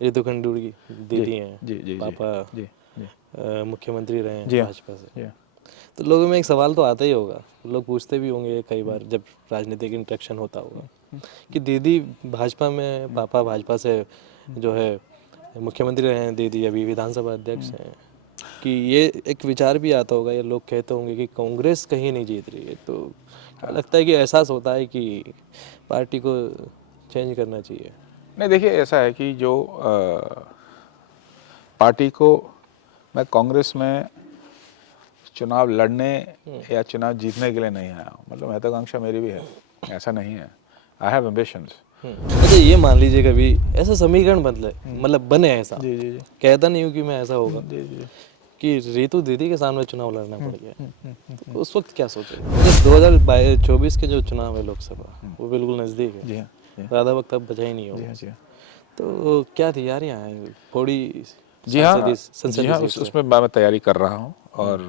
रितु खंडूरी की दीदी हैं, जी जी पापा जी जी मुख्यमंत्री रहे हैं जी हाँ भाजपा से। जी हाँ। तो लोगों में एक सवाल तो आता ही होगा, लोग पूछते भी होंगे कई बार जब राजनीतिक इंटरेक्शन होता होगा कि दीदी भाजपा में, पापा भाजपा से जो है मुख्यमंत्री रहे हैं, दीदी अभी विधानसभा अध्यक्ष हैं, कि ये एक विचार भी आता होगा, ये लोग कहते होंगे कि कांग्रेस कहीं नहीं जीत रही है। तो क्या लगता है कि एहसास होता है कि पार्टी को चेंज करना चाहिए? नहीं, देखिए ऐसा है कि जो पार्टी को, मैं कांग्रेस में चुनाव लड़ने या चुनाव जीतने के लिए नहीं आया हूँ। मतलब महत्वाकांक्षा मेरी भी है, ऐसा नहीं है। I have ambitions. अच्छा, ये मान लीजिए कभी ऐसा समीकरण बदले, मतलब बने ऐसा, जी जी जी कहता नहीं हूँ कि मैं ऐसा होगा जी जी कि रितु दीदी के सामने चुनाव लड़ना पड़ गया, तो उस वक्त क्या सोचेगा? 2024 के जो चुनाव है लोकसभा, वो बिल्कुल नज़दीक है, जी हाँ ज़्यादा वक्त अब बचा ही नहीं जी होगा। हाँ जी हाँ तो क्या तैयारियां हैं थोड़ी जी हाँ जी संसदीय हाँ, सीट से? उसमें मैं तैयारी कर रहा हूँ। और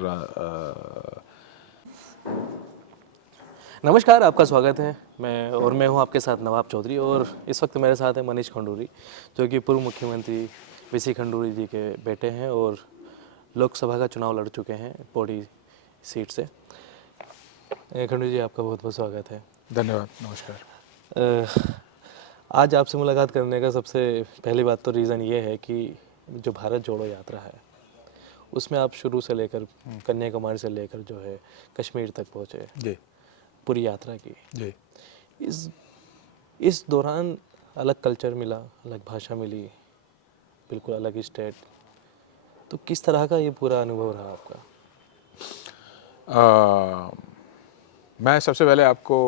नमस्कार, आपका स्वागत है। मैं हूं आपके साथ नवाब चौधरी, और इस वक्त मेरे साथ है मनीष खंडूरी, जो कि पूर्व मुख्यमंत्री वीसी खंडूरी जी के बेटे हैं और लोकसभा का चुनाव लड़ चुके हैं पौड़ी सीट से। खंडूरी जी, आपका बहुत बहुत स्वागत है। धन्यवाद, नमस्कार। अ, आज आपसे मुलाकात करने का सबसे पहली बात तो रीज़न ये है कि जो भारत जोड़ो यात्रा है, उसमें आप शुरू से लेकर कन्याकुमारी से लेकर जो है कश्मीर तक पहुँचे, जी पूरी यात्रा की। जी इस इस दौरान अलग कल्चर मिला, अलग भाषा मिली, बिल्कुल अलग स्टेट। तो किस तरह का ये पूरा अनुभव रहा आपका? मैं सबसे पहले आपको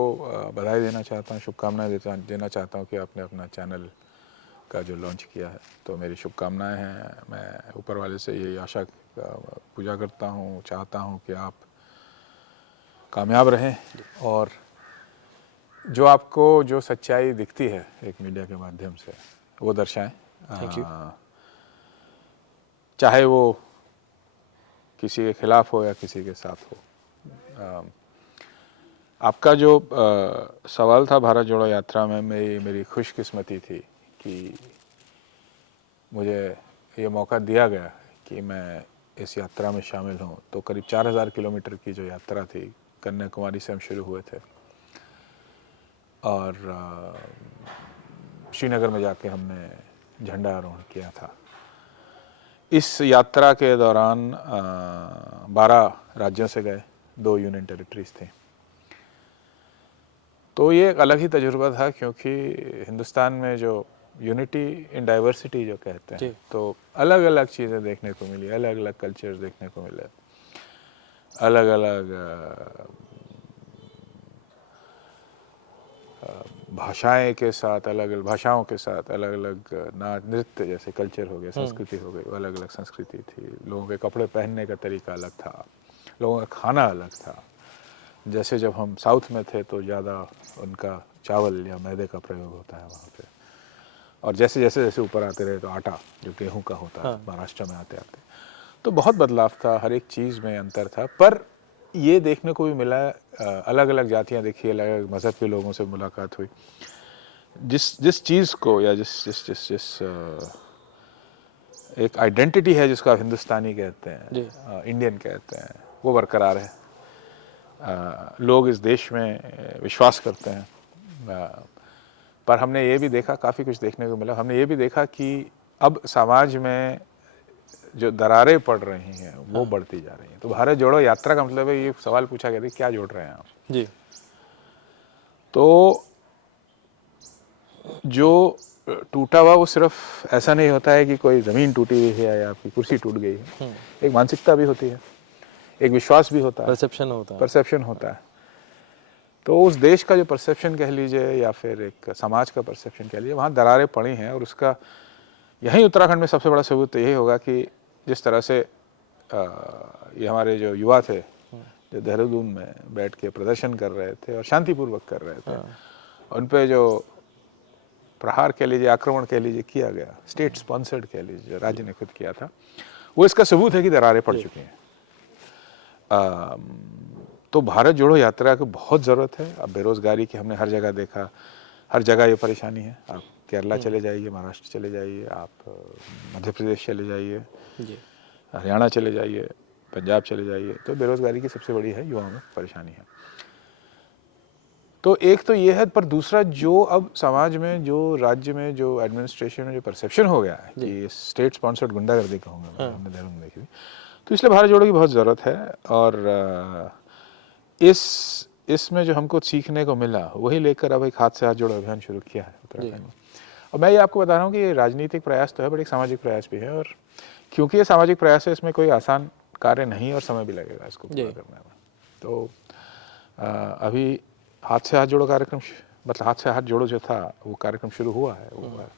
बधाई देना चाहता हूँ, शुभकामनाएं देना चाहता हूँ कि आपने अपना चैनल का जो लॉन्च किया है, तो मेरी शुभकामनाएं हैं। मैं ऊपर वाले से यही आशा पूजा करता हूँ, चाहता हूँ कि आप कामयाब रहें और जो आपको जो सच्चाई दिखती है एक मीडिया के माध्यम से, वो दर्शाएं। Thank you. चाहे वो किसी के खिलाफ हो या किसी के साथ हो। आपका जो सवाल था भारत जोड़ो यात्रा में, मेरी खुशकिस्मती थी कि मुझे ये मौका दिया गया कि मैं इस यात्रा में शामिल हूँ। तो करीब 4000 किलोमीटर की जो यात्रा थी, कन्याकुमारी से हम शुरू हुए थे और श्रीनगर में जाके हमने झंडा आरोहण किया था। इस यात्रा के दौरान 12 राज्यों से गए, 2 यूनियन टेरिटरीज थी। तो ये एक अलग ही तजुर्बा था, क्योंकि हिंदुस्तान में जो यूनिटी इन डाइवर्सिटी जो कहते हैं, तो अलग अलग चीज़ें देखने को मिली, अलग अलग कल्चर्स देखने को मिले, अलग अलग भाषाएं के साथ, अलग अलग भाषाओं के साथ अलग अलग नाच नृत्य जैसे कल्चर हो गए, संस्कृति हो गई, अलग अलग संस्कृति थी। लोगों के कपड़े पहनने का तरीका अलग था, लोगों का खाना अलग था। जैसे जब हम साउथ में थे तो ज़्यादा उनका चावल या मैदे का प्रयोग होता है वहाँ पे, और जैसे जैसे जैसे ऊपर आते रहे तो आटा जो गेहूं का होता है, महाराष्ट्र में आते आते तो बहुत बदलाव था, हर एक चीज़ में अंतर था। पर ये देखने को भी मिला, अलग अलग जातियाँ देखी, अलग अलग मज़हब के लोगों से मुलाकात हुई। जिस जिस चीज़ को या जिस जिस जिस जिस एक आइडेंटिटी है जिसको आप हिंदुस्तानी कहते हैं, इंडियन कहते हैं, वो बरकरार है। लोग इस देश में विश्वास करते हैं। पर हमने ये भी देखा, काफ़ी कुछ देखने को मिला। हमने ये भी देखा कि अब समाज में जो दरारें पड़ रही हैं वो बढ़ती जा रही हैं। तो भारत जोड़ो यात्रा का मतलब है, ये सवाल पूछा गया था क्या जोड़ रहे हैं आप जी। तो जो टूटा हुआ वो सिर्फ ऐसा नहीं होता है कि कोई ज़मीन टूटी हुई है या आपकी कुर्सी टूट गई है। एक मानसिकता भी होती है, एक विश्वास भी होता है, परसेप्शन होता है। तो उस देश का जो परसेप्शन कह लीजिए या फिर एक समाज का परसेप्शन कह लीजिए, वहाँ दरारें पड़ी हैं। और उसका यहीं उत्तराखंड में सबसे बड़ा सबूत तो यही होगा कि जिस तरह से ये हमारे जो युवा थे जो देहरादून में बैठ के प्रदर्शन कर रहे थे और शांतिपूर्वक कर रहे थे, उन पे जो प्रहार कह लीजिए, आक्रमण कह लीजिए किया गया, स्टेट स्पॉन्सर्ड कह लीजिए, जो राज्य ने खुद किया था, वो इसका सबूत है कि दरारें पड़ चुकी हैं। तो भारत जोड़ो यात्रा की बहुत ज़रूरत है। अब बेरोज़गारी की हमने हर जगह देखा, हर जगह ये परेशानी है। आप केरला चले जाइए, महाराष्ट्र चले जाइए, आप मध्य प्रदेश चले जाइए, जी हरियाणा चले जाइए, पंजाब चले जाइए, तो बेरोज़गारी की सबसे बड़ी है युवाओं में परेशानी है। तो एक तो ये है, पर दूसरा जो अब समाज में, जो राज्य में, जो एडमिनिस्ट्रेशन में जो परसेप्शन हो गया है कि स्टेट स्पॉन्सर्ड गुंडागर्दी कहूँगा मैं, हमने देहरादून में देखी थी, तो इसलिए भारत जोड़ो की बहुत ज़रूरत है। और इसमें जो हमको सीखने को मिला वही लेकर अब एक हाथ से हाथ जोड़ो अभियान शुरू किया है उत्तराखंड में। और मैं ये आपको बता रहा हूँ कि ये राजनीतिक प्रयास तो है, बट एक सामाजिक प्रयास भी है, और क्योंकि ये सामाजिक प्रयास है, इसमें कोई आसान कार्य नहीं और समय भी लगेगा इसको पूरा करने में। तो अभी हाथ से हाथ जोड़ो कार्यक्रम, मतलब हाथ से हाथ जोड़ो जो था वो कार्यक्रम शुरू हुआ है वो,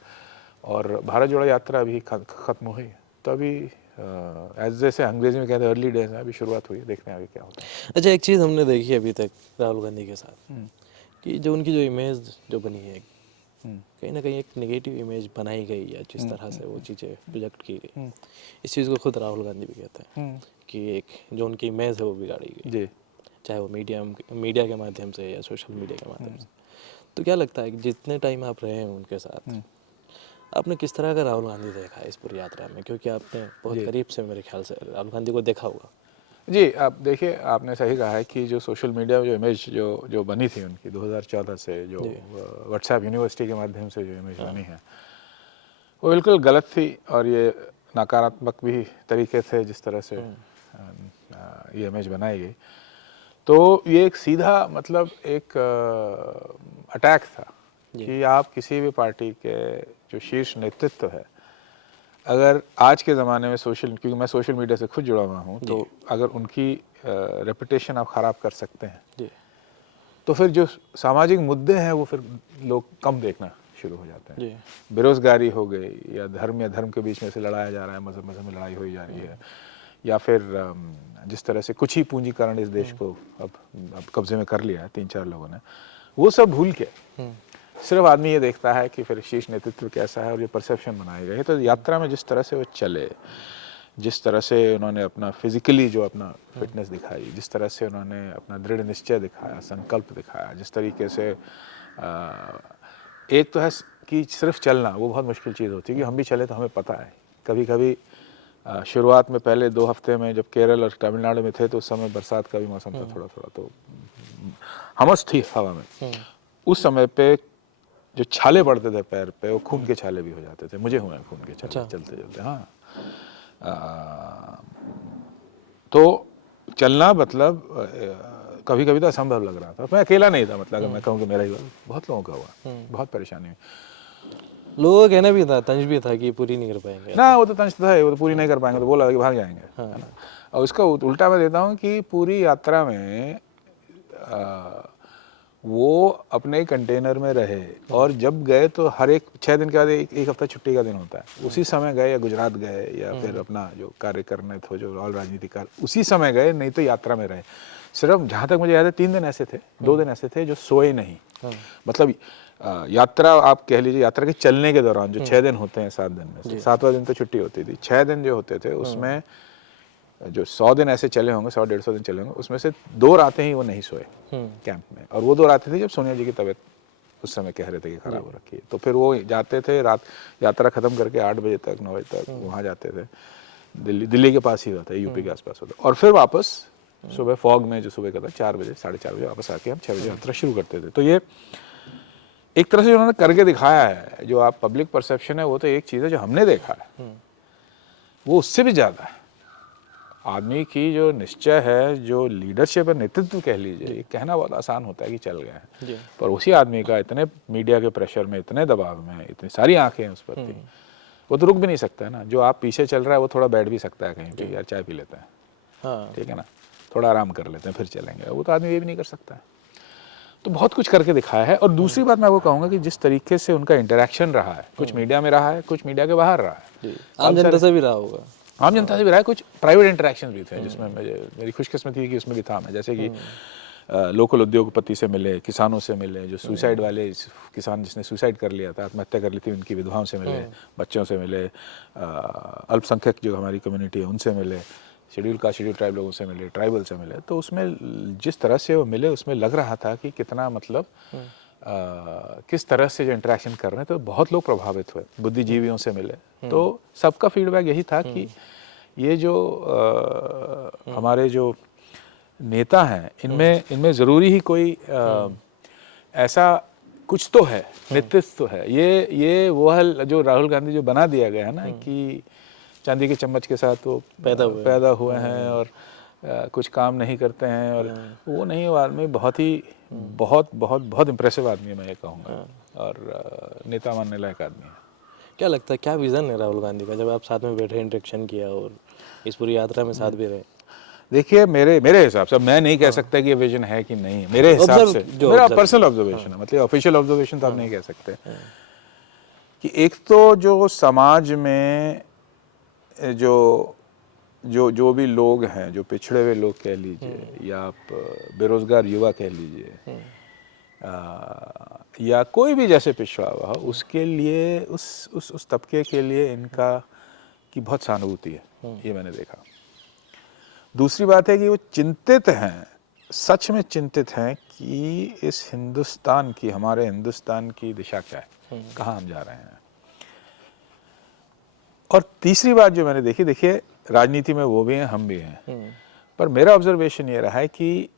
और भारत जोड़ो यात्रा अभी ख़त्म हुई, तो अभी जैसे अंग्रेजी में कहते हैं अर्ली डेज में अभी शुरुआत हुई, देखते हैं अभी क्या होता है। अच्छा, एक चीज़ हमने देखी अभी तक राहुल गांधी के साथ कि जो उनकी जो इमेज जो बनी है, कहीं ना कहीं एक नेगेटिव इमेज बनाई गई या जिस तरह से वो चीज़ें प्रोजेक्ट की गई, इस चीज़ को खुद राहुल गांधी भी कहते हैं कि एक जो उनकी इमेज है वो बिगाड़ी गई जी, चाहे वो मीडिया के माध्यम से या सोशल मीडिया के माध्यम से। तो क्या लगता है कि जितने टाइम आप रहे हैं उनके साथ, आपने किस तरह का राहुल गांधी देखा है इस पूरी यात्रा में? क्योंकि आपने बहुत करीब से मेरे ख्याल से राहुल गांधी को देखा होगा। जी, आप देखिए, आपने सही कहा है कि जो सोशल मीडिया में जो इमेज जो बनी थी उनकी 2014 से, जो व्हाट्सएप यूनिवर्सिटी के माध्यम से जो इमेज बनी है, वो बिल्कुल गलत थी, और ये नकारात्मक भी तरीके से जिस तरह से ये इमेज बनाई गई, तो ये एक सीधा मतलब एक अटैक था कि आप किसी भी पार्टी के जो शीर्ष नेतृत्व है, अगर आज के ज़माने में क्योंकि मैं सोशल मीडिया से खुद जुड़ा हुआ हूँ, तो अगर उनकी रेपुटेशन आप ख़राब कर सकते हैं, तो फिर जो सामाजिक मुद्दे हैं वो फिर लोग कम देखना शुरू हो जाते हैं। बेरोज़गारी हो गई, या धर्म के बीच में से लड़ाया जा रहा है, मज़हब में लड़ाई हो जा रही है, या फिर जिस तरह से कुछ ही पूंजीकरण इस देश को अब कब्जे में कर लिया है 3-4 लोगों ने, वो सब भूल के सिर्फ आदमी ये देखता है कि फिर शीर्ष नेतृत्व कैसा है, और ये परसेप्शन बनाए गए। तो यात्रा में जिस तरह से वो चले, जिस तरह से उन्होंने अपना फिजिकली जो अपना फिटनेस दिखाई, जिस तरह से उन्होंने अपना दृढ़ निश्चय दिखाया, संकल्प दिखाया, जिस तरीके से एक तो है कि सिर्फ चलना वो बहुत मुश्किल चीज़ होती है, कि हम भी चले तो हमें पता है कभी कभी शुरुआत में पहले 2 हफ्ते में जब केरल और तमिलनाडु में थे, तो उस समय बरसात का भी मौसम था थोड़ा थोड़ा, तो हमस थी हवा में। उस समय पे जो छाले पड़ते थे पैर पे, वो खून के छाले भी हो जाते थे। मुझे हुए खून के छाले चलते चलते। हाँ, तो चलना मतलब कभी कभी तो असंभव लग रहा था। मैं अकेला नहीं था, मतलब अगर मैं कहूँ कि मेरा ही, बहुत लोगों का हुआ, बहुत परेशानी हुई। लोगों का कहना भी था, तंज भी था कि पूरी नहीं कर पाएंगे ना, वो तो तंज था, वो तो पूरी नहीं कर पाएंगे, तो बोला कि भाग जाएंगे, है ना। और उसका उल्टा मैं देता हूँ कि पूरी यात्रा में वो अपने कंटेनर में रहे, और जब गए तो हर एक 6 दिन के बाद एक हफ्ता छुट्टी का दिन होता है, उसी समय गए, या गुजरात गए, या फिर अपना जो कार्य करने थे, जो ऑल राजनीतिक कार्य, उसी समय गए, नहीं तो यात्रा में रहे। सिर्फ जहाँ तक मुझे याद है 3 दिन ऐसे थे, 2 दिन ऐसे थे जो सोए नहीं। मतलब यात्रा आप कह लीजिए, यात्रा के चलने के दौरान जो 6 दिन होते हैं 7 दिन में से, 7वां दिन तो छुट्टी होती थी, 6 दिन जो होते थे उसमें जो 100 दिन ऐसे चले होंगे, 100-150 दिन चले होंगे, उसमें से 2 रातें ही वो नहीं सोए कैंप में। और वो 2 रातें थी जब सोनिया जी की तबीयत उस समय कह रहे थे कि खराब हो रखी है। तो फिर वो जाते थे, रात यात्रा खत्म करके 8 बजे तक 9 बजे तक वहाँ जाते थे। दिल्ली के पास ही होता है, यूपी के आसपास होता है। और फिर वापस सुबह फॉग में, जो सुबह का था 4 बजे 4:30 बजे वापस आके हम 6 बजे यात्रा शुरू करते थे। तो ये एक तरह से उन्होंने करके दिखाया है। जो आप पब्लिक परसेप्शन है वो तो एक चीज़ है, जो हमने देखा है वो उससे भी ज़्यादा है। आदमी की जो निश्चय है, जो लीडरशिप है, नेतृत्व कह लीजिए, ये कहना बहुत आसान होता है कि चल गए हैं, पर उसी आदमी का इतने मीडिया के प्रेशर में, इतने दबाव में, इतनी सारी आंखें उस पर थी, वो तो रुक भी नहीं सकता है ना। जो आप पीछे चल रहा है वो थोड़ा बैठ भी सकता है कहीं पे, यार चाय पी लेते हैं, ठीक है ना, थोड़ा आराम कर लेते हैं फिर चलेंगे। वो तो आदमी ये भी नहीं कर सकता है। तो बहुत कुछ करके दिखाया है। और दूसरी बात मैं आपको कहूँगा कि जिस तरीके से उनका इंटरेक्शन रहा है, कुछ मीडिया में रहा है, कुछ मीडिया के बाहर रहा है, आम जनता से भी रहा होगा, आम जनता से भी रहा है, कुछ प्राइवेट इंटरेक्शन भी थे जिसमें मेरी खुशकिस्मती थी कि उसमें भी था मैं। जैसे कि लोकल उद्योगपति से मिले, किसानों से मिले, जो सुसाइड वाले किसान जिसने सुसाइड कर लिया था, आत्महत्या कर ली थी, उनकी विधवाओं से मिले, बच्चों से मिले, अल्पसंख्यक जो हमारी कम्युनिटी है उनसे मिले, शेड्यूल ट्राइब लोगों से मिले, ट्राइबल से मिले। तो उसमें जिस तरह से वो मिले, उसमें लग रहा था कि कितना मतलब किस तरह से जो इंटरेक्शन कर रहे हैं, तो बहुत लोग प्रभावित हुए, बुद्धिजीवियों से मिले, तो सबका फीडबैक यही था कि ये जो हमारे जो नेता हैं, इनमें ज़रूरी ही कोई ऐसा कुछ तो है, नेतृत्व तो है। ये वो है जो राहुल गांधी जो बना दिया गया है ना, कि चांदी के चम्मच के साथ वो पैदा हुए हैं और कुछ काम नहीं करते हैं, और वो नहीं, वो आदमी बहुत इम्प्रेसिव आदमी है, मैं ये कहूँगा, और नेता मानने लायक आदमी है। क्या लगता है क्या विज़न है राहुल गांधी का, जब आप साथ में बैठे, इंटरेक्शन किया और इस पूरी यात्रा में साथ भी रहे? देखिए, मेरे हिसाब से, मैं नहीं कह सकता कि ये विजन है कि नहीं, मेरे हिसाब से, मेरा पर्सनल ऑब्जर्वेशन है, मतलब ऑफिशियल ऑब्जर्वेशन तो आप नहीं कह सकते, कि एक तो जो समाज में जो भी लोग हैं, जो पिछड़े हुए लोग कह लीजिए, या आप बेरोजगार युवा कह लीजिए, या कोई भी जैसे पिछड़ा हुआ हो, उसके लिए, उस तबके के लिए इनका की बहुत सहानुभूति है, ये मैंने देखा। दूसरी बात है कि वो चिंतित हैं, सच में चिंतित हैं कि इस हिंदुस्तान की, हमारे हिंदुस्तान की दिशा क्या है, कहाँ हम जा रहे हैं। और तीसरी बात जो मैंने देखी, देखिए राजनीति में वो भी हैं, हम भी हैं, पर मेरा ऑब्जर्वेशन ये रहा है कि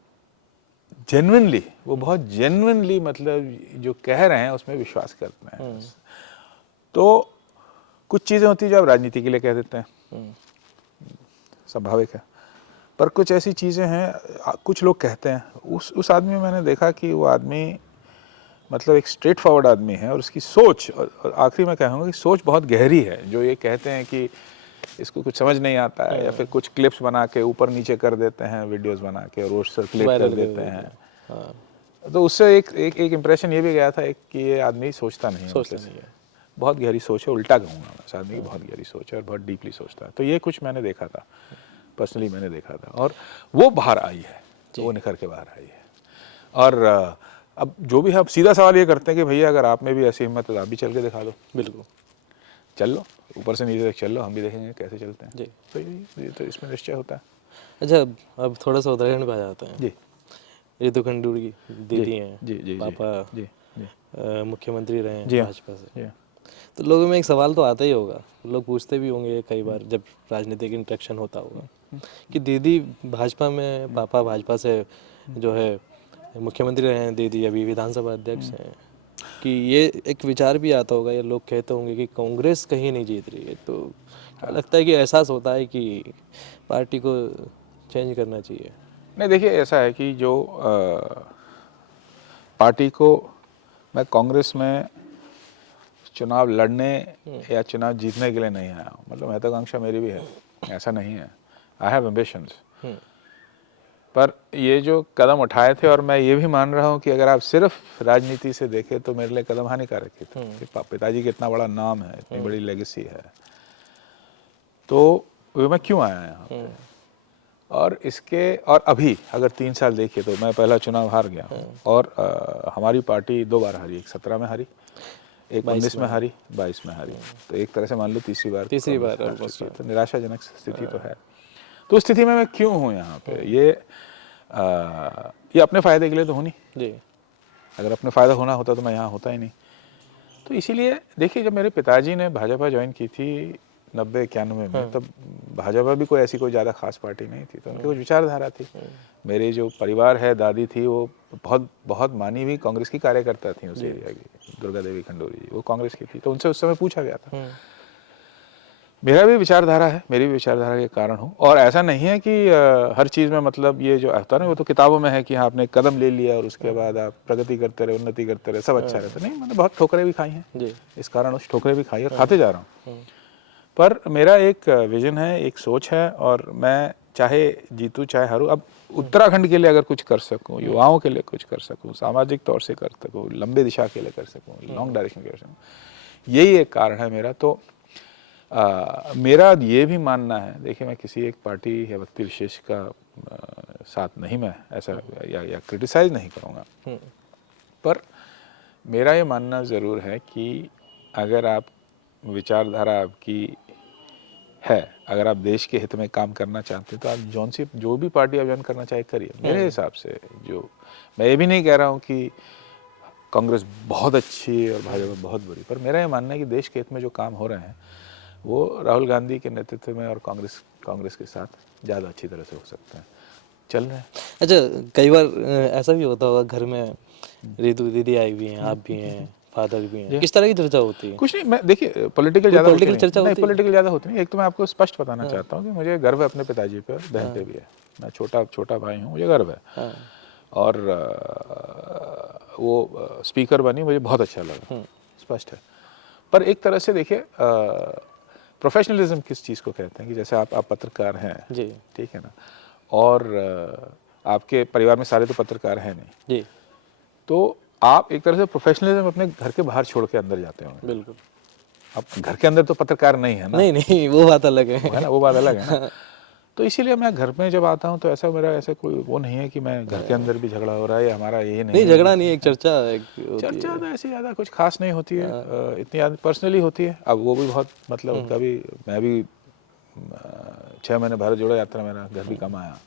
जेन्युइनली, वो बहुत जेन्युइनली, मतलब जो कह रहे हैं उसमें विश्वास करते हैं। तो कुछ चीज़ें होती हैं जो आप राजनीति के लिए कह देते हैं, स्वाभाविक है, पर कुछ ऐसी चीज़ें हैं, कुछ लोग कहते हैं, उस आदमी में मैंने देखा कि वो आदमी मतलब एक स्ट्रेट फॉरवर्ड आदमी है, और उसकी सोच, और आखिरी में कहूँगा कि सोच बहुत गहरी है। जो ये कहते हैं कि इसको कुछ समझ नहीं आता है, या फिर कुछ क्लिप्स बना के ऊपर नीचे कर देते हैं, वीडियोस बना के, और वो सर्कुलेट कर देते हैं, तो उससे एक इम्प्रेशन ये भी गया था कि ये आदमी सोचता नहीं है, बहुत गहरी सोच है, उल्टा कहूँगा मैं, इस आदमी की बहुत गहरी सोच है और बहुत डीपली सोचता है। तो ये कुछ मैंने देखा था, पर्सनली मैंने देखा था, और वो बाहर आई है, वो निखर के बाहर आई है। और अब जो भी है, अब सीधा सवाल ये करते हैं कि भैया अगर आप में भी ऐसी हिम्मत है तो आप भी चल के दिखा दो। बिल्कुल, चल लो, ऊपर से नीचे तक चल लो, हम भी देखेंगे कैसे चलते हैं जी। तो ये तो इसमें निश्चय होता है। अच्छा, अब थोड़ा सा उत्तराखंड पे आ जाते हैं जी। रितु खंडूरी की दीदी हैं, जी, पापा जी, मुख्यमंत्री रहे हैं जी, भाजपा से, तो लोगों में एक सवाल तो आता ही होगा, लोग पूछते भी होंगे कई बार जब राजनीतिक इंटरेक्शन होता होगा, कि दीदी भाजपा में, पापा भाजपा से जो है मुख्यमंत्री रहे हैं, दीदी अभी विधानसभा अध्यक्ष हैं, कि ये एक विचार भी आता होगा, ये लोग कहते होंगे कि कांग्रेस कहीं नहीं जीत रही है, तो क्या लगता है कि एहसास होता है कि पार्टी को चेंज करना चाहिए? नहीं, देखिए ऐसा है कि जो पार्टी को, मैं कांग्रेस में चुनाव लड़ने या चुनाव जीतने के लिए नहीं आया हूँ, मतलब महत्वाकांक्षा मेरी भी है, ऐसा नहीं है, आई हैव एम्बिशंस, पर ये जो कदम उठाए थे, और मैं ये भी मान रहा हूँ कि अगर आप सिर्फ राजनीति से देखें तो मेरे लिए कदम हानिकारक ही था। पिताजी का इतना बड़ा नाम है, इतनी बड़ी लेगेसी है, तो मैं क्यों आया यहाँ पे? और अभी अगर 3 साल देखिए, तो मैं पहला चुनाव हार गया, और हमारी पार्टी 2 बार हारी, एक 17 में हारी, एक 19 में हारी, 22 में हारी, तो एक तरह से मान लो तीसरी बार तो निराशाजनक स्थिति तो है। तो उस स्थिति में मैं क्यों हूँ यहाँ पे? ये अपने फ़ायदे के लिए तो हो नहीं जी, अगर अपने फ़ायदा होना होता तो मैं यहाँ होता ही नहीं। तो इसीलिए देखिए, जब मेरे पिताजी ने भाजपा ज्वाइन की थी 90-91 में, तब भाजपा भी कोई ज़्यादा खास पार्टी नहीं थी, तो उनकी कुछ विचारधारा थी। मेरे जो परिवार है, दादी थी, वो बहुत मानी हुई कांग्रेस की कार्यकर्ता थी उस एरिया की, दुर्गा देवी खंडूरी जी, वो कांग्रेस की थी, तो उनसे उस समय पूछा गया था। मेरा भी विचारधारा है, मेरी भी विचारधारा के कारण हूँ, और ऐसा नहीं है कि हर चीज़ में, मतलब ये जो होता है वो तो किताबों में है कि हाँ आपने कदम ले लिया और उसके बाद आप प्रगति करते रहे, उन्नति करते रहे, सब अच्छा रहता। नहीं, मैंने बहुत ठोकरें भी खाई हैं जी, इस कारण उस ठोकरें भी खाई और खाते जा रहा हूँ, पर मेरा एक विजन है, एक सोच है, और मैं चाहे जीतूँ चाहे हारूँ, अब उत्तराखंड के लिए अगर कुछ कर सकूँ, युवाओं के लिए कुछ कर सकूँ, सामाजिक तौर से कर सकूँ, लंबे दिशा के लिए कर सकूँ, लॉन्ग डायरेक्शन के लिए कर सकूँ, यही एक कारण है मेरा। तो मेरा ये भी मानना है, देखिए मैं किसी एक पार्टी या व्यक्ति विशेष का साथ नहीं, मैं ऐसा या क्रिटिसाइज नहीं करूँगा, पर मेरा ये मानना ज़रूर है कि अगर आप विचारधारा आपकी है, अगर आप देश के हित में काम करना चाहते हैं, तो आप जो भी पार्टी आप ज्वाइन करना चाहे करिए। मेरे हिसाब से, जो मैं ये भी नहीं कह रहा हूँ कि कांग्रेस बहुत अच्छी और भाजपा बहुत बुरी। पर मेरा ये मानना है कि देश के हित में जो काम हो रहे हैं वो राहुल गांधी के नेतृत्व में और कांग्रेस के साथ ज़्यादा अच्छी तरह से हो सकते हैं, चल रहे हैं। अच्छा, कई बार ऐसा भी होता होगा घर में रितु दीदी आई भी हैं, आप भी हैं, फादर भी हैं, किस तरह की चर्चा होती है? कुछ नहीं, मैं देखिए पॉलिटिकल ज़्यादा होती नहीं, चर्चा नहीं होती है? पॉलिटिकल ज़्यादा होती नहीं। एक तो मैं आपको स्पष्ट बताना चाहता हूँ कि मुझे गर्व है अपने पिताजी पे और बहन पे भी है। मैं छोटा भाई हूँ, मुझे गर्व है। और वो स्पीकर बनी, मुझे बहुत अच्छा लगा, स्पष्ट है। पर एक तरह से देखिए प्रोफेशनलिज्म किस चीज़ को कहते हैं कि जैसे आप पत्रकार हैं जी, ठीक है ना, और आपके परिवार में सारे तो पत्रकार हैं नहीं जी, तो आप एक तरह से प्रोफेशनलिज्म अपने घर के बाहर छोड़ के अंदर जाते होंगे। बिल्कुल। अब घर के अंदर तो पत्रकार नहीं है ना, नहीं वो बात अलग है है। ना, वो बात अलग है ना। तो इसीलिए मैं घर में जब आता हूँ तो ऐसा कोई वो नहीं है कि मैं घर के अंदर भी झगड़ा हो रहा है या हमारा ये नहीं नहीं, है। झगड़ा नहीं, एक चर्चा होती चर्चा है। तो ऐसी ज़्यादा कुछ खास नहीं होती है, इतनी ज़्यादा पर्सनली होती है। अब वो भी बहुत मतलब उनका भी, मैं भी 6 महीने भारत जोड़ो यात्रा मेरा घर भी कम आया।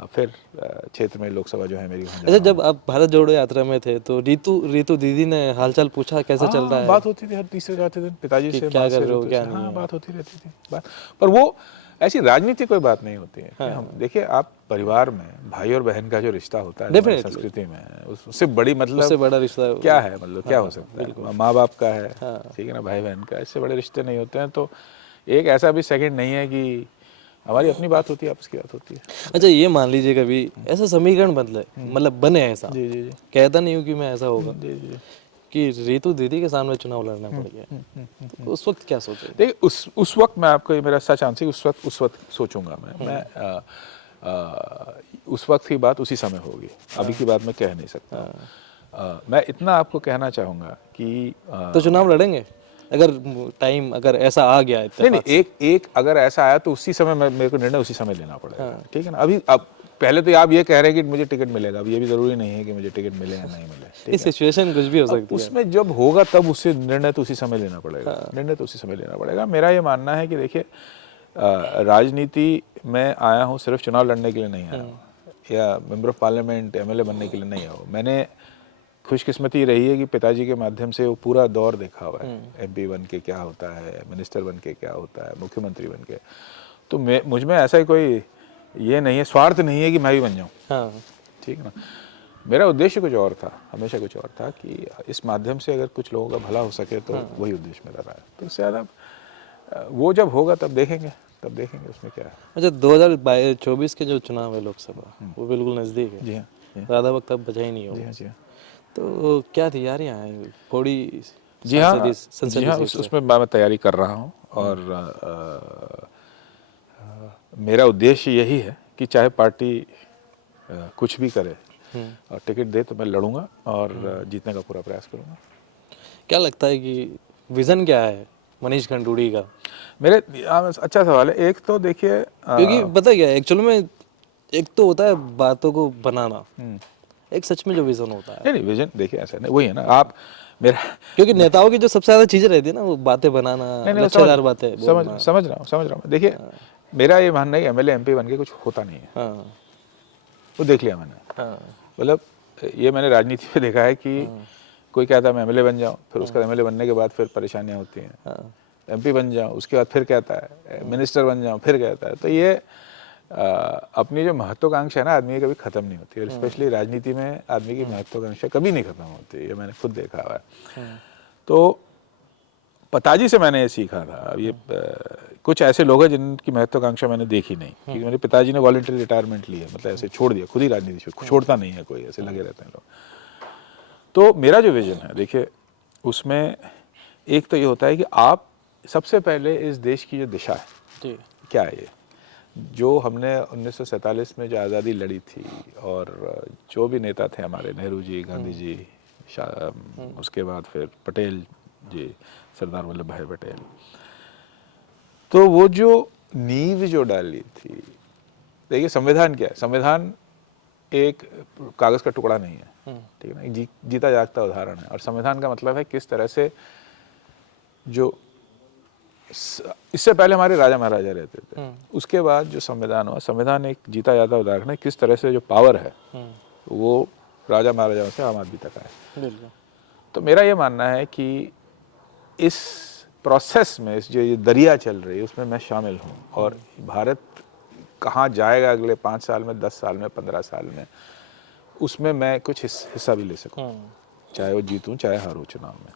अब फिर क्षेत्र में लोकसभा जो है मेरी वहाँ जा अच्छा, रहा हूँ। जब आप भारत जोड़ो यात्रा में थे तो रितु दीदी ने हालचाल पूछा कैसे चल रहा है? बात होती थी हर तीसरे चौथे दिन पिताजी कि से, क्या माँ कर से, रहे हो, ऋतु क्या से। नहीं हाँ, है? बात होती रहती थी बात। पर वो ऐसी राजनीति कोई बात नहीं होती है कि हम देखिए, आप परिवार में भाई और बहन का जो रिश्ता होता है हमारी Definitely। संस्कृति में, उससे बड़ी मतलब उससे बड़ा रिश्ता क्या है, मतलब क्या हो सकता है? माँ बाप का है, ठीक है ना, भाई बहन का, इससे बड़े रिश्ते नहीं होते हैं। तो एक ऐसा भी सेकंड नहीं है कि हमारी अपनी बात होती है, आपस की बात होती है। अच्छा, ये मान लीजिए कभी ऐसा समीकरण बदले, मतलब बने ऐसा, जी जी जी कहता नहीं हूँ कि मैं ऐसा होगा जी जी। कि रितु दीदी के सामने चुनाव लड़ना पड़ गया, तो उस वक्त क्या सोचेंगे? देखिए उस वक्त मैं आपको, ये मेरा सच आंसर, उस वक्त सोचूंगा मैं उस वक्त की बात उसी समय होगी, अभी की बात मैं कह नहीं सकता। मैं इतना आपको कहना चाहूँगा कि तो चुनाव लड़ेंगे अगर टाइम, अगर ऐसा आ गया नहीं इत्तेफाक से? एक अगर ऐसा आया तो उसी समय मेरे को निर्णय उसी समय लेना पड़ेगा, ठीक है ना। अभी अब पहले तो आप ये कह रहे हैं कि मुझे टिकट मिलेगा, अब ये भी जरूरी नहीं है कि मुझे टिकट मिले या नहीं मिले, ठीक है। सिचुएशन कुछ भी हो अब सकती है। उसमें जब होगा तब उससे निर्णय तो उसी समय लेना पड़ेगा, निर्णय तो उसी समय लेना पड़ेगा। मेरा ये मानना है कि देखिए राजनीति में आया हूँ सिर्फ चुनाव लड़ने के लिए नहीं आया हूँ, या मेंबर ऑफ पार्लियामेंट एमएलए बनने के लिए नहीं आया हूँ। मैंने खुशकिस्मती रही है कि पिताजी के माध्यम से वो पूरा दौर देखा हुआ है, एमपी बन के क्या होता है, मिनिस्टर बन के क्या होता है, मुख्यमंत्री बन के। तो मुझ में ऐसा ही कोई ये नहीं है, स्वार्थ नहीं है कि मैं भी बन जाऊँ, ठीक है ना। मेरा उद्देश्य कुछ और था, हमेशा कुछ और था कि इस माध्यम से अगर कुछ लोगों का भला हो सके तो वही उद्देश्य मेरा रहा है। तो इससे ज़्यादा वो जब होगा तब देखेंगे उसमें क्या है। अच्छा, 2024 के जो चुनाव है लोकसभा, वो बिल्कुल नज़दीक है। जी हाँ, ज़्यादा वक्त अब बचा ही नहीं होगा। जी हाँ। तो क्या तैयारियां हैं थोड़ी जी हाँ, संसदीय सीट से? उसमें मैं तैयारी कर रहा हूँ और मेरा उद्देश्य यही है कि चाहे पार्टी कुछ भी करे और टिकट दे तो मैं लड़ूंगा और जीतने का पूरा प्रयास करूंगा। क्या लगता है कि विज़न क्या है मनीष खंडूड़ी का? मेरे अच्छा सवाल है। एक तो देखिए क्योंकि पता क्या है, एक्चुअल में एक तो होता है बातों को बनाना, एक सच में जो विज़न होता है। नहीं विजन देखिए ऐसा नहीं, वही है ना आप मेरा, क्योंकि नेताओं की जो सबसे ज़्यादा चीज़ें रहती है ना, वो बातें बनाना, लच्छेदार बातें बोलना। समझ रहा हूँ। देखिए मेरा ये मानना है कि एमएलए एमपी बन के कुछ होता नहीं है, वो देख लिया मैंने। मतलब ये मैंने राजनीति में देखा है कि कोई कहता है मैं एमएलए बन जाऊं, फिर उसका एमएलए बनने के बाद फिर परेशानियां होती हैं, एमपी बन जाऊं उसके बाद फिर कहता है मिनिस्टर बन जाऊं, फिर कहता है। तो ये अपनी जो महत्वाकांक्षा है ना आदमी की कभी खत्म नहीं होती, और स्पेशली राजनीति में आदमी की महत्वाकांक्षा कभी नहीं खत्म होती, ये मैंने खुद देखा हुआ है। तो पिताजी से मैंने ये सीखा था। अब ये कुछ ऐसे लोग हैं जिनकी महत्वाकांक्षा मैंने देखी नहीं, क्योंकि मेरे पिताजी ने वॉलंटरी रिटायरमेंट लिया, मतलब ऐसे छोड़ दिया, खुद ही राजनीति छोड़ता नहीं है कोई, ऐसे लगे रहते हैं लोग। तो मेरा जो विजन है देखिए, उसमें एक तो ये होता है कि आप सबसे पहले इस देश की जो दिशा है क्या है, ये जो हमने 1947 में जो आज़ादी लड़ी थी, और जो भी नेता थे हमारे, नेहरू जी, गांधी जी, उसके बाद फिर पटेल जी, सरदार वल्लभ भाई पटेल, तो वो जो नींव जो डाली थी, देखिए संविधान क्या है, संविधान एक कागज का टुकड़ा नहीं है, ठीक है ना, जीता जागता उदाहरण है। और संविधान का मतलब है किस तरह से, जो इससे पहले हमारे राजा महाराजा रहते थे, उसके बाद जो संविधान हुआ, संविधान एक जीता जाता उदाहरण है किस तरह से जो पावर है वो राजा महाराजाओं से आम आदमी तक आए। तो मेरा ये मानना है कि इस प्रोसेस में, इस जो ये दरिया चल रही है उसमें मैं शामिल हूँ, और भारत कहाँ जाएगा अगले 5 साल में, 10 साल में, 15 साल में, उसमें मैं कुछ हिस्सा भी ले सकूँ, चाहे वो जीतूँ चाहे हारूँ चुनाव में।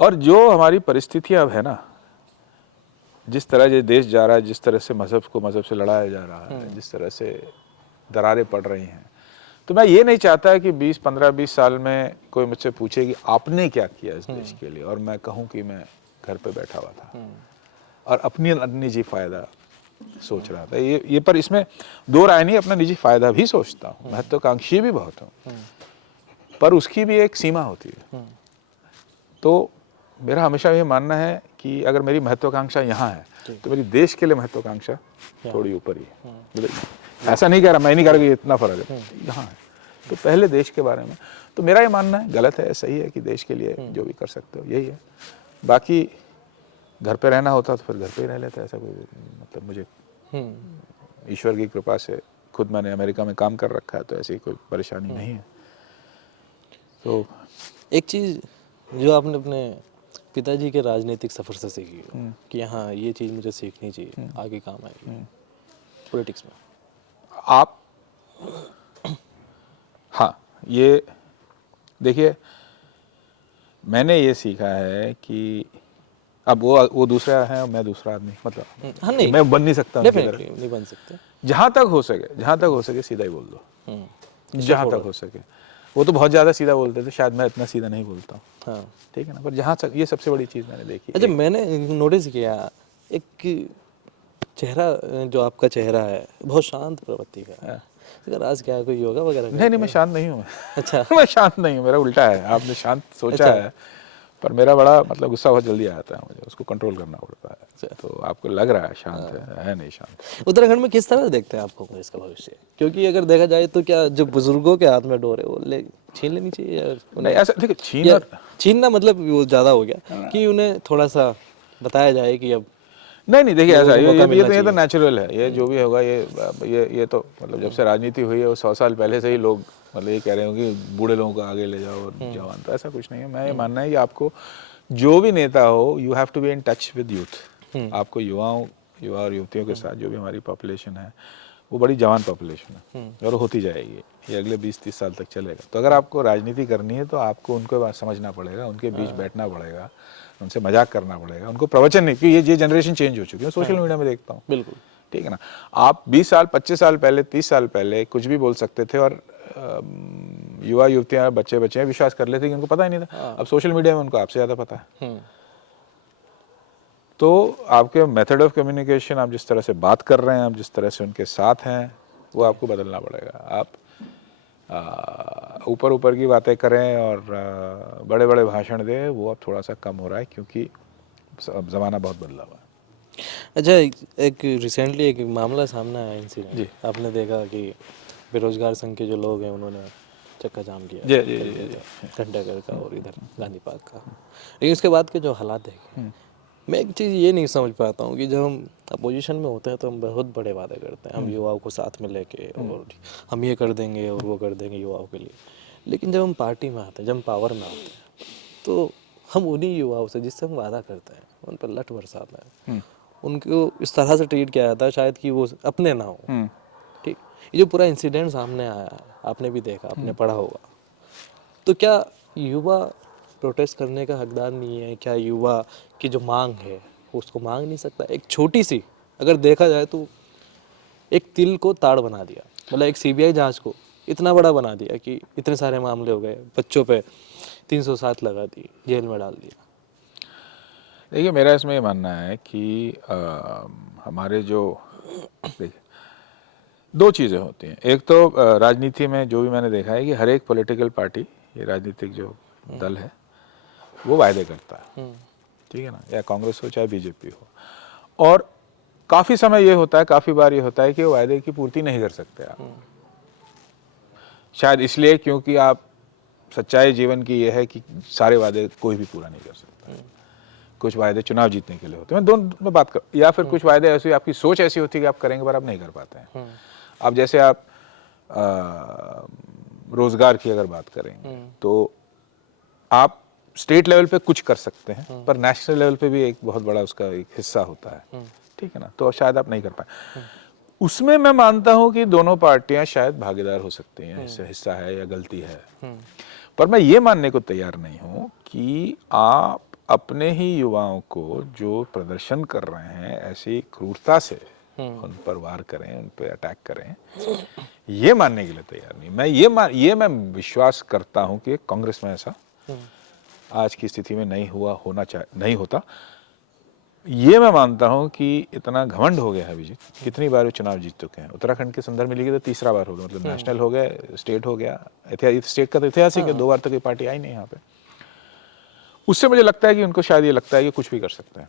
और जो हमारी परिस्थितियाँ अब है ना, जिस तरह ये देश जा रहा है, जिस तरह से मज़हब को मज़हब से लड़ाया जा रहा है, जिस तरह से दरारें पड़ रही हैं, तो मैं ये नहीं चाहता कि 15-20 साल में कोई मुझसे पूछे कि आपने क्या किया इस देश के लिए, और मैं कहूँ कि मैं घर पे बैठा हुआ था और अपनी निजी फ़ायदा सोच रहा था। ये पर इसमें दो राय नहीं, अपना निजी फ़ायदा भी सोचता हूँ, महत्वाकांक्षी भी बहुत हूँ, पर उसकी भी एक सीमा होती है। तो मेरा हमेशा ये मानना है कि अगर मेरी महत्वाकांक्षा यहाँ है तो मेरी देश के लिए महत्वाकांक्षा थोड़ी ऊपर ही है। मतलब ऐसा नहीं कह रहा, मैं नहीं कह रहा कि इतना फर्क है, यहाँ है तो पहले देश के बारे में। तो मेरा ये मानना है, गलत है सही है, कि देश के लिए जो भी कर सकते हो यही है। बाकी घर पे रहना होता तो फिर घर पे ही रह लेते, ऐसा कोई मतलब मुझे ईश्वर की कृपा से खुद मैंने अमेरिका में काम कर रखा है, तो ऐसी कोई परेशानी नहीं है। तो एक चीज़ जो आपने अपने पिताजी के राजनीतिक सफ़र से सीखी हो कि हाँ ये चीज़ मुझे सीखनी चाहिए, आगे काम आएगी पॉलिटिक्स में, आप, हाँ ये देखिए, मैंने ये सीखा है कि अब वो दूसरा है और मैं दूसरा आदमी, मतलब हाँ नहीं, मैं बन नहीं सकता उनकी तरह। डेफिनेटली नहीं बन सकते। जहाँ तक हो सके सीधा ही बोल दो, जहाँ तक हो सके। वो तो बहुत ज़्यादा सीधा बोलते थे, शायद मैं इतना सीधा नहीं बोलता हूँ, हाँ ठीक है ना, पर जहाँ तक, ये सबसे बड़ी चीज़ मैंने देखी। अच्छा, मैंने नोटिस किया एक चेहरा, जो आपका चेहरा है बहुत शांत प्रवृत्ति का है। अगर आज क्या कोई योगा वगैरह नहीं, मैं शांत नहीं हूँ। अच्छा मैं शांत नहीं हूँ, मेरा उल्टा है। आपने शांत सोचा है, पर मेरा बड़ा मतलब गुस्सा बहुत जल्दी आता है, मुझे उसको कंट्रोल करना पड़ता है। तो आपको लग रहा है शांत है नहीं शांत। उत्तराखंड में किस तरह देखते हैं आप कांग्रेस का भविष्य? क्योंकि अगर देखा जाए तो क्या जो बुजुर्गों के हाथ में डोर है वो छीन लेनी चाहिए यार? नहीं ऐसा देखिए, छीनना मतलब वो ज़्यादा हो गया कि उन्हें थोड़ा सा बताया जाए कि अब नहीं देखिए ऐसा, ये तो नेचुरल है। ये जो भी होगा, ये तो मतलब जब से राजनीति हुई है वो 100 साल पहले से ही लोग मतलब ये कह रहे हो कि बूढ़े लोगों को आगे ले जाओ और जवान, तो ऐसा कुछ नहीं है। मैं ये मानना है कि आपको जो भी नेता हो, you have to be in touch with youth. आपको युवा और युवतियों के साथ, जो भी हमारी पॉपुलेशन है वो बड़ी जवान पॉपुलेशन है और होती जाएगी, ये अगले 20-30 साल तक चलेगा। तो अगर आपको राजनीति करनी है तो आपको उनको बात समझना पड़ेगा, उनके बीच बैठना पड़ेगा, उनसे मजाक करना पड़ेगा, उनको प्रवचन नहीं, क्योंकि ये जनरेशन चेंज हो चुकी है, सोशल मीडिया में देखता हूँ। बिल्कुल ठीक है ना, आप 20 साल 25 साल पहले, 30 साल पहले कुछ भी बोल सकते थे और युवा युवतियाँ बच्चे विश्वास कर लेते कि उनको पता ही नहीं था। अब सोशल मीडिया में उनको आपसे ज़्यादा पता है। तो आपके मेथड ऑफ कम्युनिकेशन, आप जिस तरह से बात कर रहे हैं, आप जिस तरह से उनके साथ हैं, वो आपको बदलना पड़ेगा। आप ऊपर की बातें करें और बड़े बड़े भाषण दें, वो अब थोड़ा सा कम हो रहा है, क्योंकि अब ज़माना बहुत बदला हुआ है। अच्छा, एक रिसेंटली एक मामला सामने आया इंसिडेंट, आपने देखा कि बेरोजगार संघ के जो लोग हैं उन्होंने चक्का जाम किया घंटाघर का और इधर गांधी पार्क का। लेकिन उसके बाद के जो हालात देखे, मैं एक चीज़ ये नहीं समझ पाता हूँ कि जब हम अपोजिशन में होते हैं तो हम बहुत बड़े वादे करते हैं, हम युवाओं को साथ में लेके, और हम ये कर देंगे और वो कर देंगे युवाओं के लिए। लेकिन जब हम पार्टी में आते हैं, जब हम पावर में आते हैं, तो हम उन्हीं युवाओं से जिससे हम वादा करते हैं उन पर लठ बरसाते हैं, उनको इस तरह से ट्रीट किया जाता है शायद कि वो अपने ना हो। ठीक, ये जो पूरा इंसिडेंट सामने आया, आपने भी देखा, आपने पढ़ा होगा, तो क्या युवा प्रोटेस्ट करने का हकदार नहीं है? क्या युवा की जो मांग है उसको मांग नहीं सकता? एक छोटी सी, अगर देखा जाए तो एक तिल को ताड़ बना दिया, मतलब एक सीबीआई जांच को इतना बड़ा बना दिया कि इतने सारे मामले हो गए, बच्चों पे 307 लगा दी, जेल में डाल दिया। देखिए, मेरा इसमें ये मानना है कि हमारे जो, देखिए दो चीज़ें होती हैं। एक तो राजनीति में जो भी मैंने देखा है कि हर एक पॉलिटिकल पार्टी, ये राजनीतिक जो दल है, वो वायदे करता है, ठीक है ना, या कांग्रेस हो चाहे बीजेपी हो, और काफ़ी समय ये होता है, काफ़ी बार ये होता है कि वो वायदे की पूर्ति नहीं कर सकते आप। शायद इसलिए क्योंकि आप, सच्चाई जीवन की ये है कि सारे वादे कोई भी पूरा नहीं कर सकता। कुछ वायदे चुनाव जीतने के लिए होते हैं, मैं दोनों में बात कर, या फिर कुछ वायदे ऐसे, आपकी सोच ऐसी होती है कि आप करेंगे पर आप नहीं कर पाते हैं। अब जैसे आप रोजगार की अगर बात करें तो आप स्टेट लेवल पे कुछ कर सकते हैं, पर नेशनल लेवल पे भी एक बहुत बड़ा उसका एक हिस्सा होता है, ठीक है ना, तो शायद आप नहीं कर पाए। उसमें मैं मानता हूं कि दोनों पार्टियां शायद भागीदार हो सकती हैं, इससे हिस्सा है या गलती है, पर मैं ये मानने को तैयार नहीं हूं कि आप अपने ही युवाओं को जो प्रदर्शन कर रहे हैं ऐसी क्रूरता से उन पर वार करें, उन पर अटैक करें, ये मानने के लिए तैयार नहीं। मैं विश्वास करता हूं कि कांग्रेस में ऐसा आज की स्थिति में नहीं होता। ये मैं मानता हूं कि इतना घमंड हो गया है अभिजीत, कितनी बार वो चुनाव जीत चुके हैं। उत्तराखंड के संदर्भ में लीजिए तो तीसरा बार हो गया, मतलब नेशनल हो गया, स्टेट हो गया, स्टेट का तो इतिहास ही कि 2 बार तक कोई पार्टी आई नहीं यहाँ पे। उससे मुझे लगता है कि उनको शायद ये लगता है कि कुछ भी कर सकते हैं,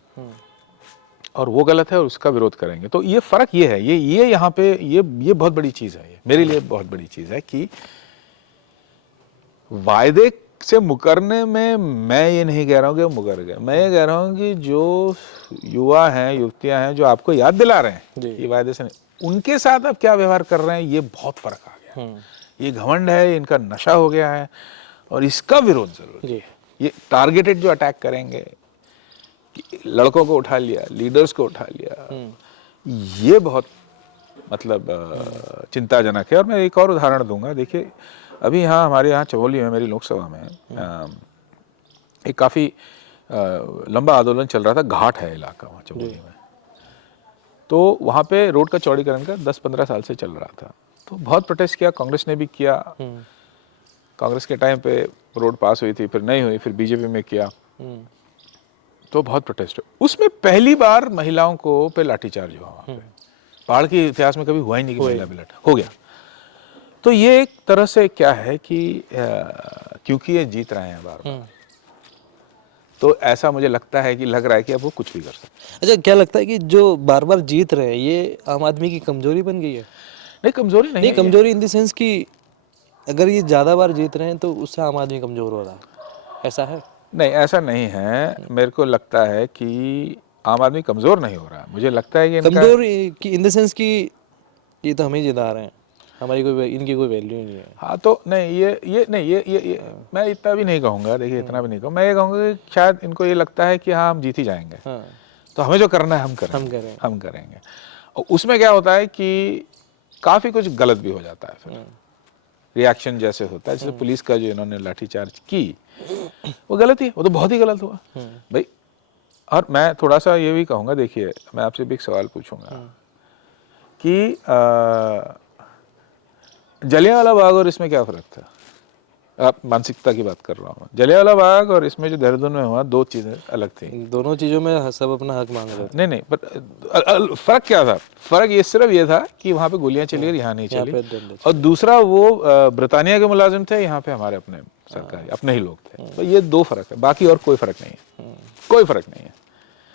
और वो गलत है और उसका विरोध करेंगे। तो ये फर्क ये है, ये यहाँ पे ये बहुत बड़ी चीज है, ये मेरे लिए बहुत बड़ी चीज है कि वायदे से मुकरने में मैं ये नहीं कह रहा हूँ कि वो मुकर गए, मैं ये कह रहा हूँ कि जो युवा हैं, युवतियां हैं, जो आपको याद दिला रहे हैं कि वायदे से नहीं, उनके साथ आप क्या व्यवहार कर रहे हैं, ये बहुत फर्क आ गया। ये घमंड है, इनका नशा हो गया है, और इसका विरोध जरूरी है। ये टारगेटेड जो अटैक करेंगे, लड़कों को उठा लिया, लीडर्स को उठा लिया, ये बहुत मतलब चिंताजनक है। और मैं एक और उदाहरण दूंगा, देखिए अभी यहाँ हमारे यहाँ चमोली में, मेरी लोकसभा में एक काफ़ी लंबा आंदोलन चल रहा था। घाट है इलाका वहाँ चमोली में, तो वहाँ पे रोड का चौड़ीकरण का 10-15 साल से चल रहा था। तो बहुत प्रोटेस्ट किया, कांग्रेस ने भी किया। कांग्रेस के टाइम पे रोड पास हुई थी, फिर नहीं हुई, फिर बीजेपी में किया, तो बहुत प्रोटेस्ट हुआ। उसमें पहली बार महिलाओं को पे लाठीचार्ज हुआ वहाँ पे। पहाड़ के इतिहास में कभी हुआ ही नहीं कि महिला पे लाठ हो गया। तो ये एक तरह से क्या है कि क्योंकि ये जीत रहे हैं बार बार, तो ऐसा मुझे लगता है कि लग रहा है कि अब वो कुछ भी कर सकते हैं। अच्छा, क्या लगता है कि जो बार बार जीत रहे हैं ये आम आदमी की कमजोरी बन गई है? नहीं, कमजोरी नहीं, कमजोरी इन द सेंस कि अगर ये ज़्यादा बार जीत रहे हैं तो उससे आम आदमी कमज़ोर हो रहा है, ऐसा है? नहीं, ऐसा नहीं है। मेरे को लगता है कि आम आदमी कमज़ोर नहीं हो रहा है। मुझे लगता है कि कमज़ोर कि इन द सेंस कि ये तो हम ही जिता रहे हैं, हमारी इनकी कोई वैल्यू नहीं है। हाँ, तो नहीं, ये नहीं, ये मैं इतना भी नहीं कहूँगा। देखिए, इतना भी नहीं कहूँगा। मैं ये कहूँगा कि शायद इनको ये लगता है कि हाँ, हम जीत ही जाएंगे, तो हमें जो करना है हम करेंगे। और उसमें क्या होता है कि काफ़ी कुछ गलत भी हो जाता है। फिर रिएक्शन जैसे होता है, जैसे पुलिस का जो इन्होंने लाठीचार्ज की, वो गलत ही, वो तो बहुत ही गलत हुआ भाई। और मैं थोड़ा सा ये भी कहूँगा, देखिए मैं आपसे भी एक सवाल पूछूंगा कि जलियांवाला बाग और इसमें क्या फ़र्क था? आप मानसिकता की बात कर रहा हूँ। जलियांवाला बाग और इसमें जो देहरादून में हुआ, 2 चीज़ें अलग थी। दोनों चीज़ों में सब अपना हक मांग रहे थे। नहीं, पर फ़र्क क्या था? फ़र्क ये सिर्फ ये था कि वहाँ पे गोलियाँ चली और यहाँ नहीं चली। और दूसरा, वो ब्रिटानिया के मुलाजिम थे, यहाँ पे हमारे अपने सरकारी अपने ही लोग थे। तो ये 2 फ़र्क है, बाकी और कोई फ़र्क नहीं है। कोई फ़र्क नहीं है।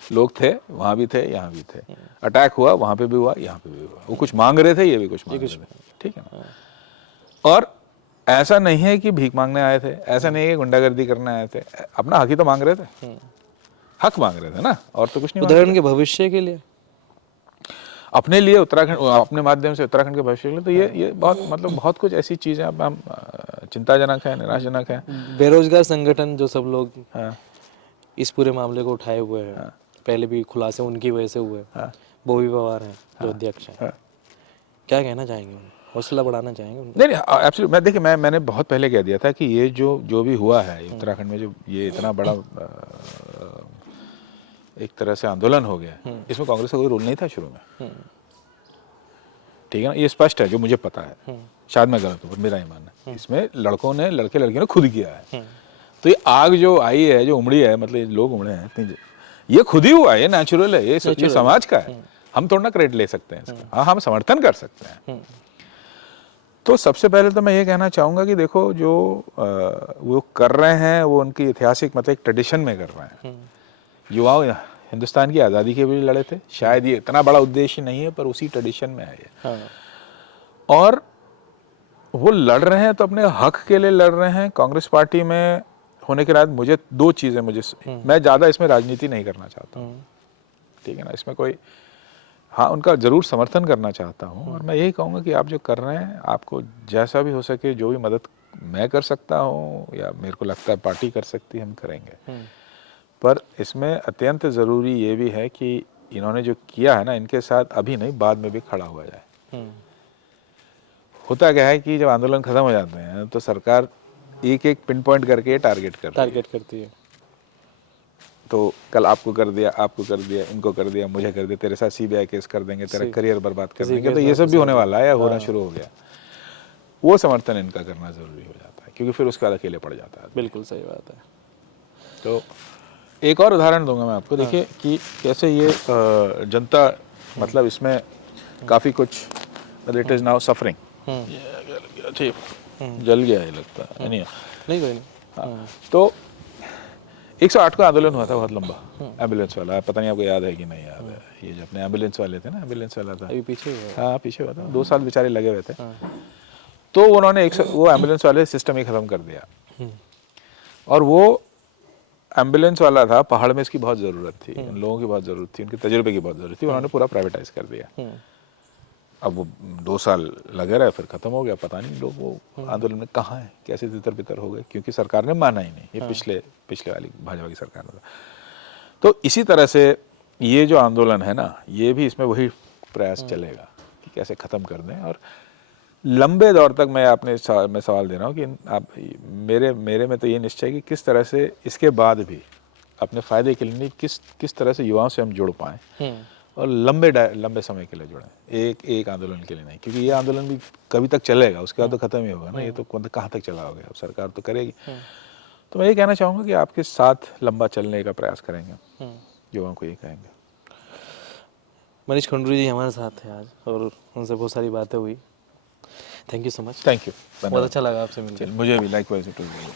लोग थे, वहाँ भी थे, यहाँ भी थे। अटैक हुआ, वहाँ पे भी हुआ, यहाँ पे भी हुआ। वो कुछ मांग रहे थे, ये भी कुछ मांग रहे थे, ठीक है ना? और ऐसा नहीं है कि भीख मांगने आए थे, ऐसा नहीं है कि गुंडागर्दी करने आए थे। अपना हक ही तो मांग रहे थे, हक मांग रहे थे ना, और तो कुछ नहीं। उत्तराखंड के भविष्य के लिए, अपने लिए, उत्तराखंड अपने माध्यम से उत्तराखंड के भविष्य के लिए। तो ये बहुत मतलब बहुत कुछ ऐसी चीज़ें अब चिंताजनक है, निराशजनक है। बेरोजगार संगठन जो सब लोग इस पूरे मामले को उठाए हुए हैं, पहले भी खुलासे उनकी वजह से हुए। बोबी पवार हैं जो अध्यक्ष हैं, क्या कहना चाहेंगे? हौसला बढ़ाना चाहेंगे? नहीं, एब्सोल्युटली। मैं देखिए, मैंने बहुत पहले कह दिया था कि ये जो भी हुआ है उत्तराखंड में, जो ये इतना बड़ा एक तरह से आंदोलन हो गया, इसमें कांग्रेस का कोई रोल नहीं था शुरू में, ठीक है ना? ये स्पष्ट है, जो मुझे पता है। शायद मैं गलत हूँ, पर मेरा ही मानना है इसमें लड़कों ने, लड़के लड़कियों ने खुद किया है। तो ये आग जो आई है, जो उमड़ी है, मतलब लोग उमड़े हैं, ये खुद ही हुआ है, ये नेचुरल है, ये समाज का है। हम थोड़ा ना क्रेडिट ले सकते हैं इसका। हाँ, हम समर्थन कर सकते हैं। तो सबसे पहले तो मैं ये कहना चाहूँगा कि देखो, जो वो कर रहे हैं, वो उनकी ऐतिहासिक मतलब एक ट्रेडिशन में कर रहे हैं। युवाओं हिंदुस्तान की आज़ादी के लिए लड़े थे, शायद ये इतना बड़ा उद्देश्य नहीं है, पर उसी ट्रेडिशन में है ये। और वो लड़ रहे हैं तो अपने हक के लिए लड़ रहे हैं। कांग्रेस पार्टी में होने के बाद मुझे 2 चीज़ें, मैं ज़्यादा इसमें राजनीति नहीं करना चाहता हूँ, ठीक है ना? इसमें कोई, हाँ, उनका ज़रूर समर्थन करना चाहता हूँ। और मैं यही कहूँगा कि आप जो कर रहे हैं, आपको जैसा भी हो सके, जो भी मदद मैं कर सकता हूँ या मेरे को लगता है पार्टी कर सकती है, हम करेंगे। पर इसमें अत्यंत ज़रूरी ये भी है कि इन्होंने जो किया है ना, इनके साथ अभी नहीं बाद में भी खड़ा हुआ जाए। होता क्या है कि जब आंदोलन खत्म हो जाते हैं तो सरकार एक एक पिन पॉइंट करके टारगेट करती है। तो कल आपको कर दिया, आपको कर दिया, इनको कर दिया, मुझे कर दिया, तेरे साथ सीबीआई केस कर देंगे, तेरा करियर बर्बाद कर देंगे, तो ये सब भी होने वाला है या होना शुरू हो गया। वो समर्थन इनका करना ज़रूरी हो जाता है, क्योंकि फिर उसके बाद अकेले पड़ जाता है। बिल्कुल सही बात है। तो एक और उदाहरण दूंगा मैं आपको, देखिए कि कैसे ये जनता मतलब इसमें काफ़ी कुछ, इट इज़ नाउ सफरिंग। जल गया है लगता है, नहीं कोई नहीं। हाँ, तो 108 का आंदोलन हुआ था, बहुत लंबा, एम्बुलेंस वाला, पता नहीं आपको याद है कि नहीं याद है। ये जो अपने एम्बुलेंस वाले थे ना, एम्बुलेंस वाला था अभी पीछे हाँ पीछे हुआ था, 2 साल बेचारे लगे हुए थे। तो उन्होंने वो एम्बुलेंस वाले सिस्टम ही ख़त्म कर दिया। और वो एम्बुलेंस वाला था, पहाड़ में इसकी बहुत ज़रूरत थी, इन लोगों की बहुत ज़रूरत थी, उनके तजुर्बे की बहुत ज़रूरत थी, उन्होंने पूरा प्राइवेटाइज कर दिया। अब वो 2 साल लगे रहे, फिर ख़त्म हो गया। पता नहीं लोग वो आंदोलन में कहाँ हैं, कैसे तितर बितर हो गए, क्योंकि सरकार ने माना ही नहीं। ये पिछले वाली भाजपा की सरकार ने। तो इसी तरह से ये जो आंदोलन है ना, ये भी इसमें वही प्रयास चलेगा कि कैसे ख़त्म कर दें। और लंबे दौर तक मैं सवाल दे रहा हूँ कि आप मेरे में तो ये निश्चय है कि किस तरह से इसके बाद भी अपने फ़ायदे के लिए किस तरह से युवाओं से हम जुड़ पाएँ और लंबे समय के लिए जुड़ें, एक आंदोलन के लिए नहीं, क्योंकि ये आंदोलन भी कभी तक चलेगा, उसके बाद तो ख़त्म ही होगा ना। ये तो कहाँ तक चला होगा, अब सरकार तो करेगी। तो मैं ये कहना चाहूँगा कि आपके साथ लंबा चलने का प्रयास करेंगे, युवाओं को ये कहेंगे। मनीष खंडूरी जी हमारे साथ हैं आज और उनसे बहुत सारी बातें हुई। Thank you so much. Thank you, बहुत अच्छा लगा आपसे मिलकर। मुझे भी लाइकवाइज।